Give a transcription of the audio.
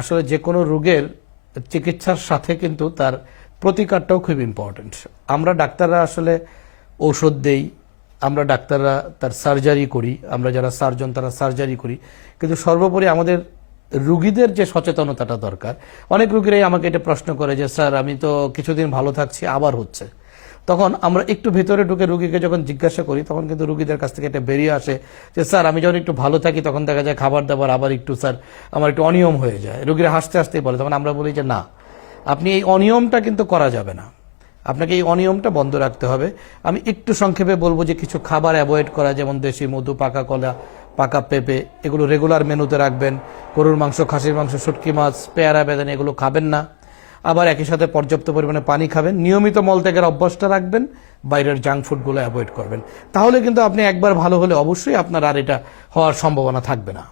আসলে যে কোনো রোগের চিকিৎসার সাথে কিন্তু তার প্রতিকারটাও খুব ইম্পর্টেন্ট। আমরা ডাক্তাররা আসলে ঔষধ দেই, আমরা ডাক্তাররা তার সার্জারি করি, আমরা যারা সার্জন তারা সার্জারি করি, কিন্তু সর্বোপরি আমাদের রুগীদের যে সচেতনতাটা দরকার। অনেক রুগীরাই আমাকে এটা প্রশ্ন করে যে স্যার আমি তো কিছুদিন ভালো থাকছি আবার হচ্ছে। তখন আমরা একটু ভেতরে ঢুকে রুগীকে যখন জিজ্ঞাসা করি তখন কিন্তু রুগীদের কাছ থেকে এটা বেরিয়ে আসে যে স্যার আমি যখন একটু ভালো থাকি তখন দেখা যায় খাবার দাবার আবার একটু স্যার আমার একটু অনিয়ম হয়ে যায়। রুগীরা হাসতে হাসতেই বলে, তখন আমরা বলি যে না, আপনি এই অনিয়মটা কিন্তু করা যাবে না, আপনাকে এই অনিয়মটা বন্ধ রাখতে হবে। আমি একটু সংক্ষেপে বলবো যে কিছু খাবার অ্যাভয়েড করা, যেমন দেশি মধু, পাকা কলা, পাকা পেঁপে, এগুলো রেগুলার মেনুতে রাখবেন। গরুর মাংস, খাসির মাংস, শুটকি মাছ, পেয়ারা, বেদানা এগুলো খাবেন না। আবার একই সাথে পর্যাপ্ত পরিমাণে পানি খাবেন, নিয়মিত মলত্যাগের অভ্যাসটা রাখবেন, বাইরের জাঙ্ক ফুডগুলো অ্যাভয়েড করবেন। তাহলে কিন্তু আপনি একবার ভালো হলে অবশ্যই আপনার আর এটা হওয়ার সম্ভাবনা থাকবে না।